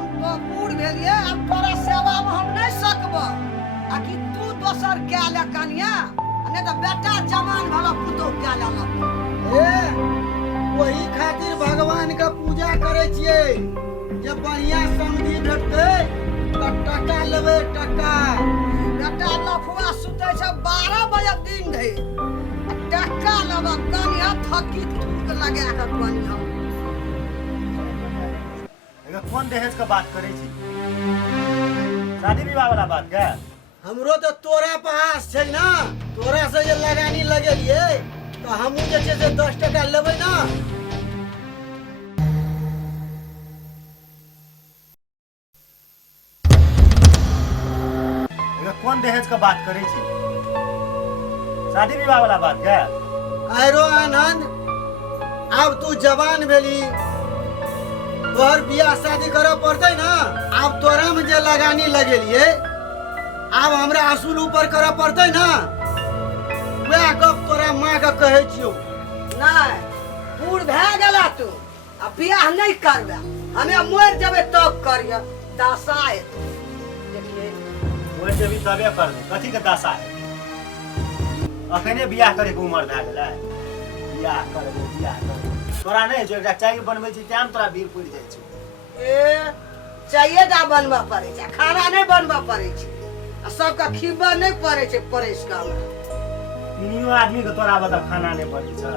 हम तो बूढ़ भेलिए अब तोरा सेवा में हम नहीं सकबो आकि तू दोसर क्या ले कनिया नहीं तो बेटा जवान भला पुतो क्या ले ए वही खातिर भगवान का पूजा करे छिए जे बढ़िया समधी भेटते त टका लेबे टका। बेटा लफुआ सुते छै 12 बजे दिन ढे टका लेबा कनिया थकी थूक लगा के कनिया कौन दहेज का बात करे छी? शादी विवाह वाला बात क्या? हमरो तो तोरा पास छै ना, तोरा से जे लगानी लगेलिए तो हमहू जे छै से 10 टका लेबै ना। कौन दहेज का बात करे छी? शादी विवाह वाला बात क्या? आयरो आनंद अब तू जवान भेली तोहर बियाह शादी करे पड़ते ना। अब तोरा में जे लगानी लगेलिए अब हमरा असूल ऊपर करे पड़ते ना। वह गप तोरा माँ के कहे छियो नहीं बूढ़ भे गेला तू अब बियाह नहीं करबे हमें मर जबे तब करिया दशा एतौ देखिए मोर जेबी तबे कर दे कथी के दशा है? अखने बियाह करे के उम्र भे गेलै बियाह करबे तोरा नहीं जो एकटा चाय बनबै छी तेम तोरा भीड़ पड़ जाय छै। ए चाहिए दा बनबा पड़े छै खाना नहीं बनबा पड़े छै आ सबका खिबा नहीं पड़े छै परेश का तीनियो आदमी के तोरा बता खाना नहीं पड़े छै।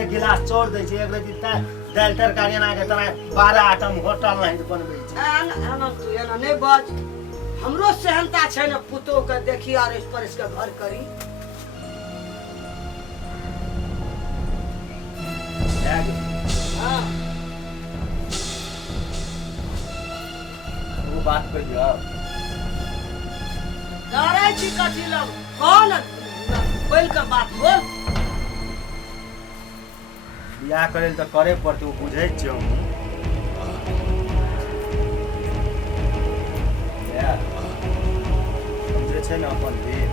एक गिलास चोर दै छै एक रति दाल तरकारी ना के तोरा 12 आइटम होटल नहीं बनबै छै। एना तू एना नहीं बाज हमरो सहनता छै न पुतो के देखी और इस पर इसके घर करी हाँ वो बात कर दियो डरे छी कथी लग कौन बोल के बात बोल बियाह करे त करे पड़ते वो बुझै छी हम यार समझे छै न अपन दिल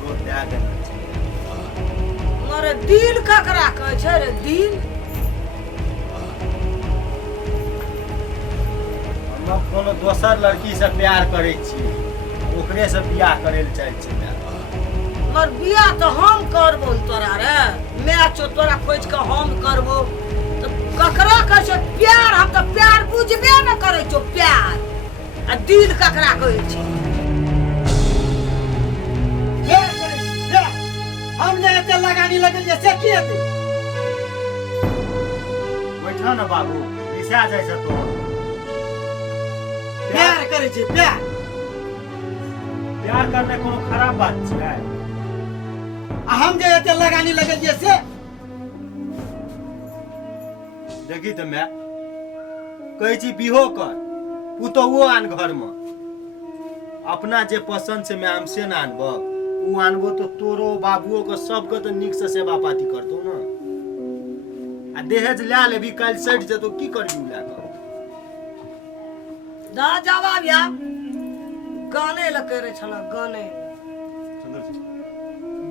वो त्याग देना छै। अरे दिल ककरा कहै छै रे दिल हम कोनो दोसर लड़की से प्यार करे छी ओकरे से बियाह करे ल चाहे छी। मर बियाह तो हम करबो तोरा रे मैं छो तोरा खोज के हम करबो तो ककरा कहै छै प्यार हम तो प्यार बुझबे न करै छो प्यार आ दिल ककरा कहै छै हम जे एते लगानी लगेलिए से की हेतै? बैठा न बाबू दिशा जाय छै तो प्यार करे छै प्यार प्यार करने कोनो खराब बात छै? आ हम जे एते लगानी लगेलिए से देखी त मैं कहै छी बिहो कर पुतौओ आन घर में अपना जे पसंद से मैं हमसे ना आनबो उ आनबो तो तोरो बाबुओ के सबके तो निक से सेवा पाती करतो न। आ दहेज ला लेबी काल सट जतो की करबी ला के? दा जवाब या गाने ल करे छला गाने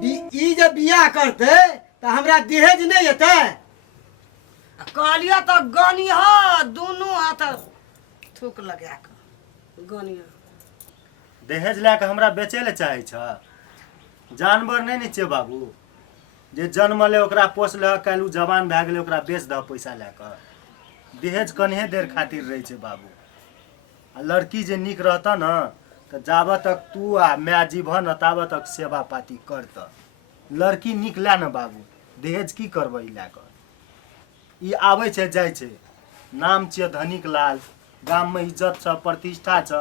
ई जे बियाह करते त हमरा दहेज नहीं हेतै? कहलिया तो गानिया दोनों हाथ थूक लगा के गानिया दहेज ला के हमरा बेचे ले चाहे छ? जानवर नहीं न छै बाबू जे जन्मले ओकरा पोसले काल उ जवान भए गेलै ओकरा बेच दह पैसा ला के। दहेज कन्हे देर खातिर रहे छै बाबू। आ लड़की जे निक रहता न तो जाबत तक तू आ मैं जीवन न ताबत तक सेवा पाती करत। लड़की निक ला न बाबू दहेज की करबै ला के? ई आबै छै जाय छै नाम छियै धनिक लाल गाम में इज्जत छ प्रतिष्ठा छ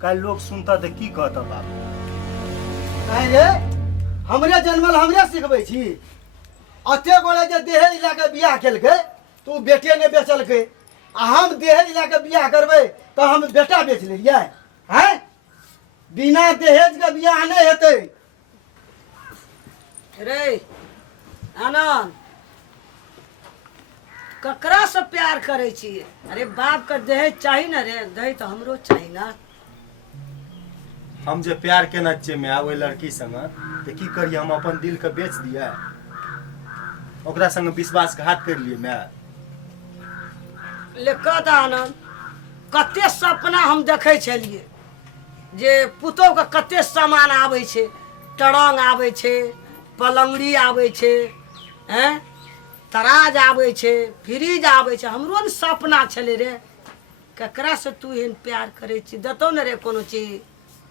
काल लोग सुनता त की कहत बाबू? काहे रे हमरे जन्मल हमरे सिखबै छी? अते गोले जे दहेज ला के बियाह केलकै तू बेटे ने बेचलकै आ हम दहेज ला के बियाह करबै तो हम बेटा बेच लेलियै हैं? बिना दहेज के बियाह नहीं हेतै। रे आनंद ककरा से प्यार करे छिए? अरे बाप का दहेज चाहिए ना रे दहेज तो हमरो चाहिए ना। हम जे प्यार केना छियै मैं ओइ लड़की संग त की करिए हम अपन दिल के बेच दिए ओकरा संग विश्वासघात कर लिए मैं। ले कह दा आनंद कते सपना हम देखै छलिए जे पुतोह के कते सामान आबै छै, टरंग आबै छै, पलंगड़ी आबै छै, हैं तराज आबै छै, फ्रिज आबै छै। हमरो ने सपना छलै रे, ककरा से तू एहन प्यार करै छी, देतौ ने रे कोनो चीज?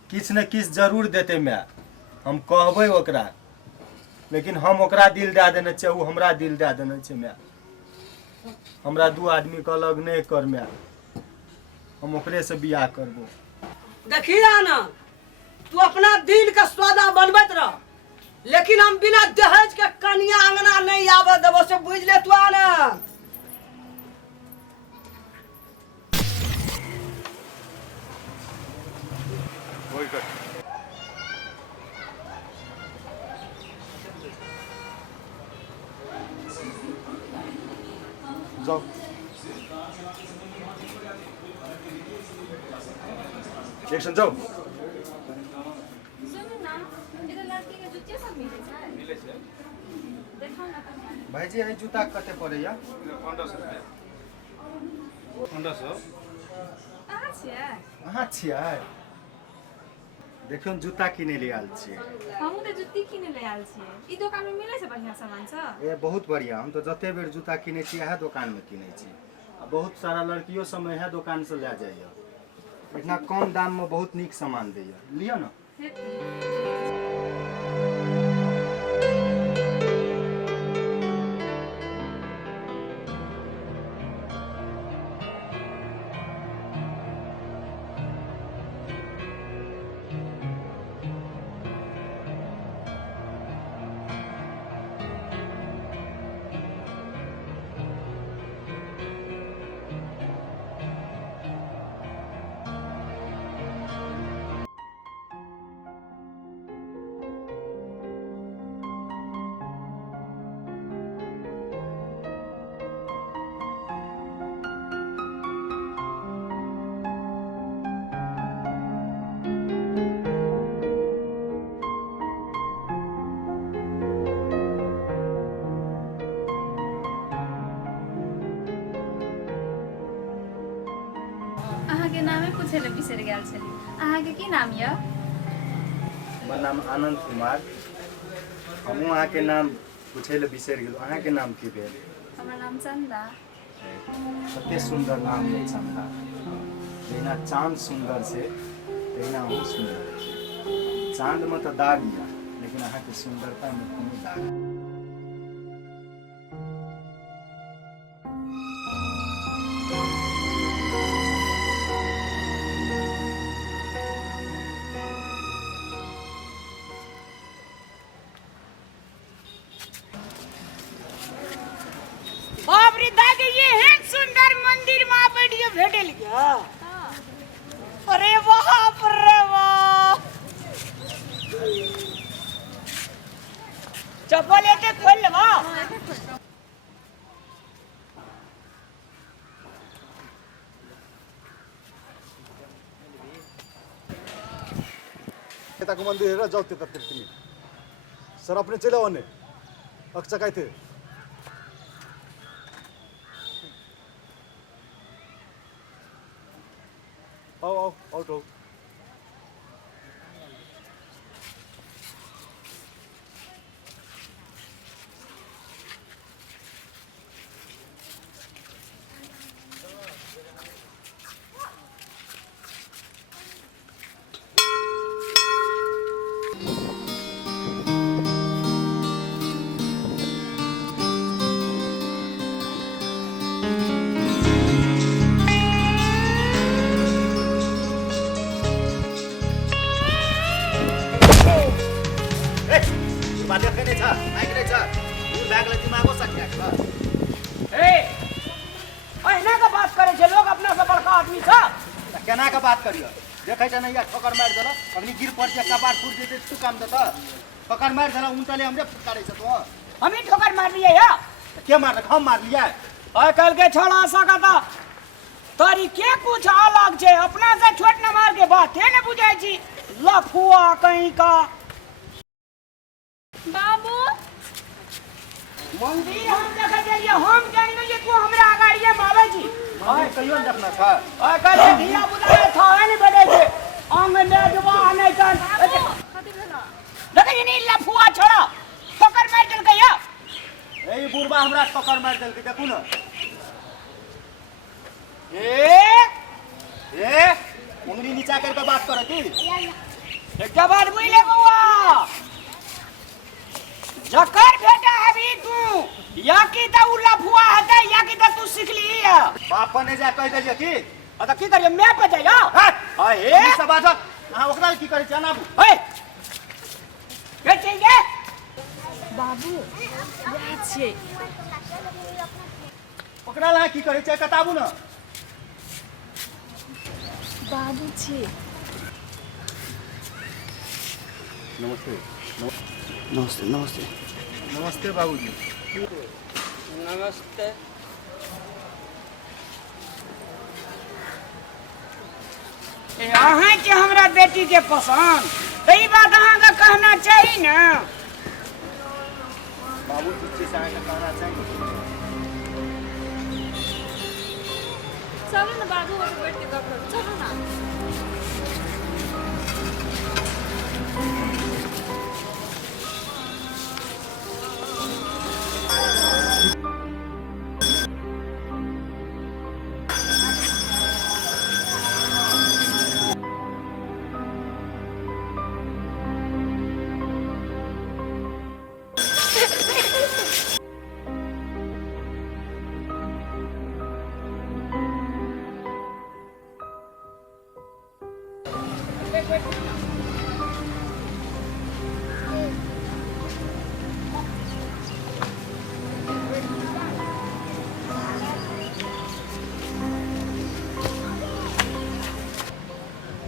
किछु ने किछु जरूर देतै माय, हम कहबै ओकरा, लेकिन हम ओकरा दिल दए देने छियै, ओ हमरा दिल दए देने छै माय। हमरा दू आदमी के अलग नहीं कर माय, हम ओकरे से बियाह करबो। देखिया ना, तू अपना दिल का सौदा बनबैत रह, लेकिन हम बिना दहेज के कन्या अंगना नहीं आवे देबो, से बुझ ले तू ना। जाओ एक्शन जाओ। सुनू ना, इधर लड़की के जुत्ते सब मिले छै? देखो ना कहाँ। भाईजी एहि जूता कते पड़ैया? 1500 कहाँ छियै? अहाँ छियै? देखियौ जूता किने ले आयल छियै। हमहू तऽ जुत्ती किने ले आयल छियै। ई दुकान में मिले छै बढ़िया सामान सब? ए बहुत बढ़िया, हम तो जते बेर जूता किने छी इएह दुकान में किने छी। आ बहुत सारा लड़कियों सब इएह दुकान से ले जाइए, इतना कम दाम में बहुत नीक सामान दैया, लियो ना। अहाँके नामे पूछे ले बिसरि गेल छली। अहाँके की नाम यऽ? हमर नाम आनंद कुमार। हमहूँ अहाँके नाम पूछे ले बिसरि गेलहुँ, अहाँके नाम की भेल? हमर नाम चंदा। कते सुंदर नाम है चंदा। जहिना चाँद सुंदर से तहिना अहूँ सुंदर छी। चाँद में तो दाग यऽ, लेकिन अहाँके सुंदरता में कोनो दाग नहीं। बाप रे दादी, ये है सुंदर मंदिर में बैठिए भेटल गया। अरे बाप रे बाप, चप्पल एते खोल लेबा। यताको मन्दिर हेरेर जाऊ त्यतातिर तिमी। सर अपने चले आउने अक्ष काय थे आओ आओ आउट हो। अहिना का बात करे छे लोग अपना से बड़का आदमी से। केना के बात करियो? देखे छ नहीं ठोकर मार देला, अग्नि गिर पड़ के कपाट फूट जेते तू काम देता। ठोकर मार देला उनतले हमरे फटकारे छ तो। हम ही ठोकर मार लिए या? के मार हम मार लिया? आय कल के छोड़ा सकता तोरी के कुछ अलग छे, अपना से छोट न मार के बात है न बुझाई छी। लफुआ कहीं का। बाबू मंदिर हम देखे चलिए हम जान लीजिए तू हमरा आगाड़िए मावे जी हां कहियो न देखना था ओए कल धिया बुलाए था नहीं बड़े के अंग में जवा नहीं कर कथी भेला देखे नहीं लफुआ छोड़ा पकड़ मार चल गया ए बुढ़बा हमरा पकड़ मार देल के देखू न ए उंगली नीचा करके बात कर की एक बात बोले बउआ जकर बेटा अभी तू या की त उ लफुआ हते या की त तू सीख ली है बाप ने जा कह देलिए की अत की करिए मैं पे जाइयो हां हे सब बात हां ओकरा की करे जाना ओए के चाहिए बाबू वएह छियै ओकरा ला की करे छै बताबू न बाबू छियै नमस्ते नमस्ते नमस्ते नमस्ते बाबूजी नमस्ते अहाँ के हमरा बेटी के पसंद ई बात अहाँ के कहना चाहिए ना बाबूजी से आके कहना चाहिए चलो ना बाबू और बैठ के गप करो चलो ना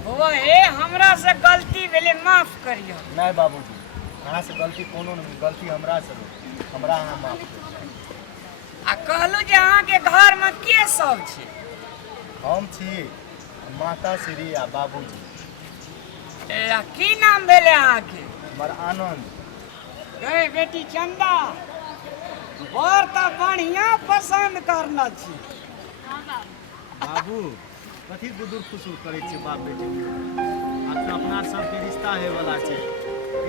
वो हे हमरा से गलती भेले माफ करियो नहीं बाबूजी अहाँ से गलती कोनो नहीं गलती हमरा से भेल हमरा अहाँ माफ कर आ कहलू जे अहाँ के घर में के सब छै हम छी माता श्री आ बाबूजी ए की नाम भेले अहाँ के हमर आनंद गए बेटी चंदा बर त बढ़िया पसंद करना छी बाबू कथी गुदुर खुसुर करे छी बाप बेटी आ तो अपना सब के रिश्ता है वाला छै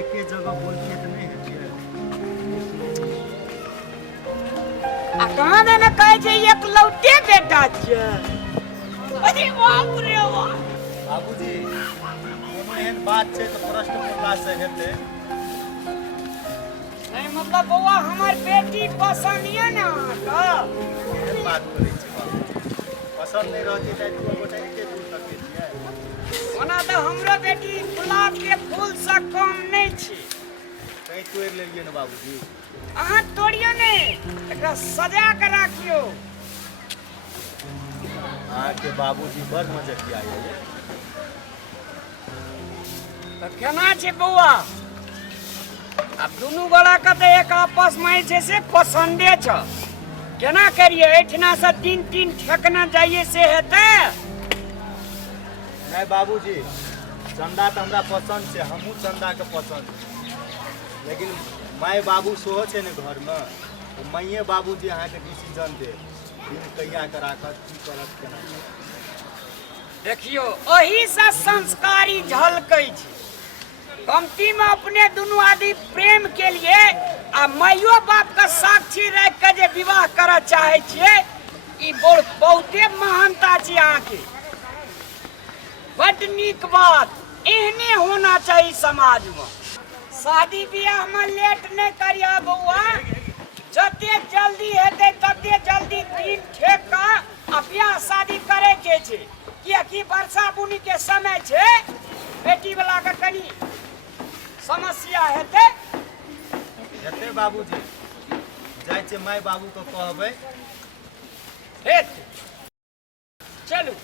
एके जगह बोलतिए त नहीं हेतिए आ कहाँ देने कहे छै एक लौटे बेटा छै अरे बाप रे बाप बाबूजी कोनो एहन बात छै तो प्रश्न पूछला से हेतै नहीं मतलब बउआ हमर बेटी पसंद ये ना अहाँके एहन बात करे छी बाबूजी पसंद नहीं रहती त दू गोटा एके दूर सके छियै ओना तो हमरो बेटी गुलाब के फूल से कम नहीं छी कहीं तोड़ लेलिए न बाबूजी अहाँ तोड़ियो ने एकरा सजा के राखियो अहाँ के बाबूजी बड़ मजकिया ये तो केना छै बउआ अब दुनू गोड़ा के तो एक आपस में छै से पसंदे छ केना करिए एठना से तीन तीन ठेकना जाइए से हेतै नहीं बाबूजी चंदा तो हमरा पसंद छै हमहू चंदा के पसंद छै लेकिन माय बाबू सेहो छै ने घर में तो माइए बाबूजी अहाँ के डिसीजन दे दिन कहिया के राखत की करत केना देखियो ओही से संस्कारी झलकै छै कमती में अपने दोनों आदमी प्रेम के लिए आ माइयो बाप का साक्षी रख के जे विवाह करऽ चाहे छिए ई बहुते महानता छै अहाँ के बड़ नीक बात एहने होना चाहिए समाज में शादी ब्याह में लेट नहीं करिया बउआ जते जल्दी हेतै तते जल्दी दिन ठेक का आ ब्याह शादी करे के छै कियाकि वर्षा बुनी के समय छै बेटी वाला के कनी समस्या हेतै हेतै बाबूजी जाइ छै माय बाबू के कहबै हेतै चलू